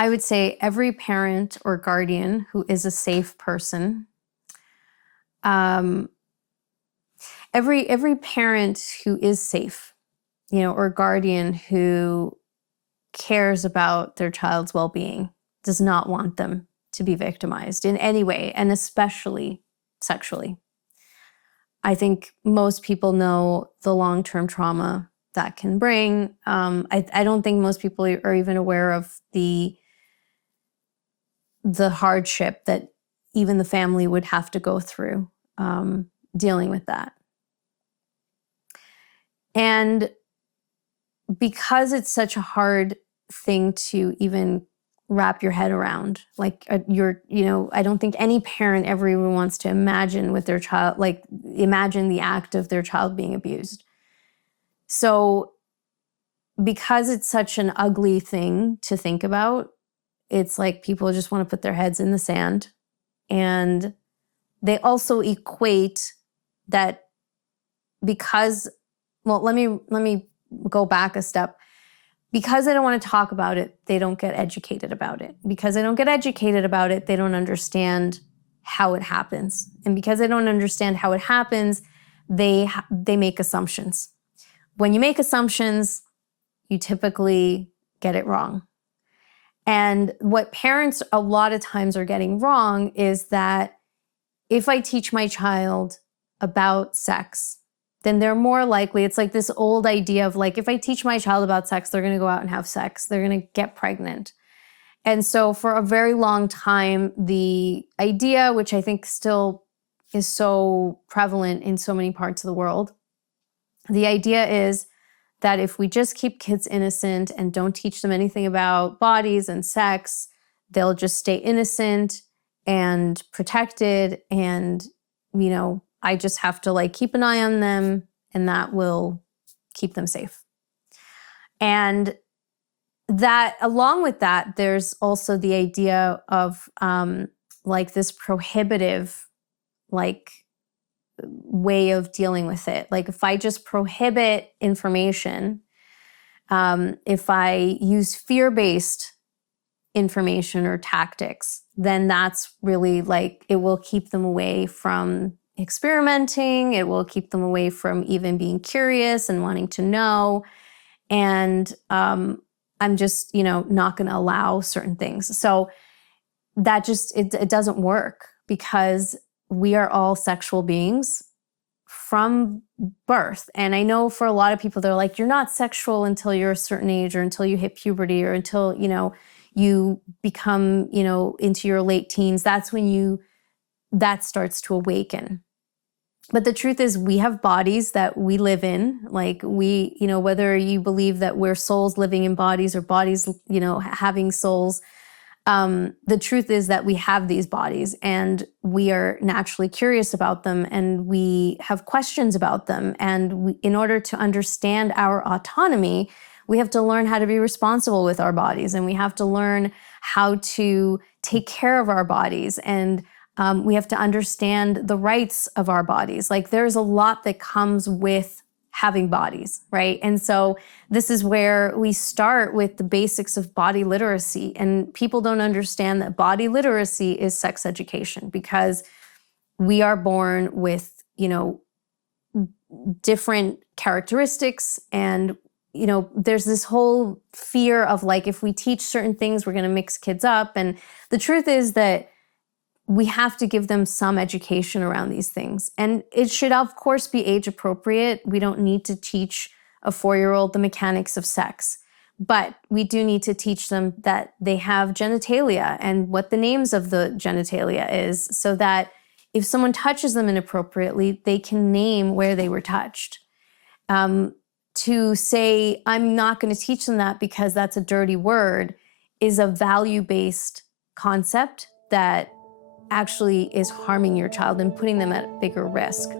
I would say every parent or guardian who is a safe person, um, every parent who is safe, or guardian who cares about their child's well-being does not want them to be victimized in any way, and especially sexually. I think most people know the long-term trauma that can bring. I don't think most people are even aware of the hardship that even the family would have to go through dealing with that. And because it's such a hard thing to even wrap your head around, like I don't think any parent ever even wants to imagine with their child, like imagine the act of their child being abused. So because it's such an ugly thing to think about, it's like people just want to put their heads in the sand. And they also equate that because, well, let me go back a step. Because they don't want to talk about it, they don't get educated about it. Because they don't get educated about it, they don't understand how it happens. And because they don't understand how it happens, they make assumptions. When you make assumptions, you typically get it wrong. And what parents a lot of times are getting wrong is that if I teach my child about sex, then they're more likely, it's like this old idea of like, if I teach my child about sex, they're going to go out and have sex. They're going to get pregnant. And so for a very long time, the idea, which I think still is so prevalent in so many parts of the world, the idea is that if we just keep kids innocent and don't teach them anything about bodies and sex, they'll just stay innocent and protected. And, I just have to like keep an eye on them and that will keep them safe. And that, along with that, there's also the idea of like this prohibitive, like way of dealing with it. Like if I just prohibit information, if I use fear-based information or tactics, then that's really like it will keep them away from experimenting. It will keep them away from even being curious and wanting to know. And I'm just, not going to allow certain things. So that just it doesn't work because we are all sexual beings from birth. And I know for a lot of people, they're like, you're not sexual until you're a certain age or until you hit puberty or until, you become, into your late teens. That's when that starts to awaken. But the truth is we have bodies that we live in, like whether you believe that we're souls living in bodies or bodies, having souls, the truth is that we have these bodies and we are naturally curious about them and we have questions about them. And in order to understand our autonomy, we have to learn how to be responsible with our bodies and we have to learn how to take care of our bodies and we have to understand the rights of our bodies. Like there's a lot that comes with having bodies, right? And so this is where we start with the basics of body literacy. And people don't understand that body literacy is sex education because we are born with, different characteristics. And, there's this whole fear of like, if we teach certain things, we're going to mix kids up. And the truth is that we have to give them some education around these things. And it should, of course, be age appropriate. We don't need to teach a 4-year-old the mechanics of sex, but we do need to teach them that they have genitalia and what the names of the genitalia is so that if someone touches them inappropriately, they can name where they were touched. To say, I'm not going to teach them that because that's a dirty word is a value-based concept that actually is harming your child and putting them at bigger risk.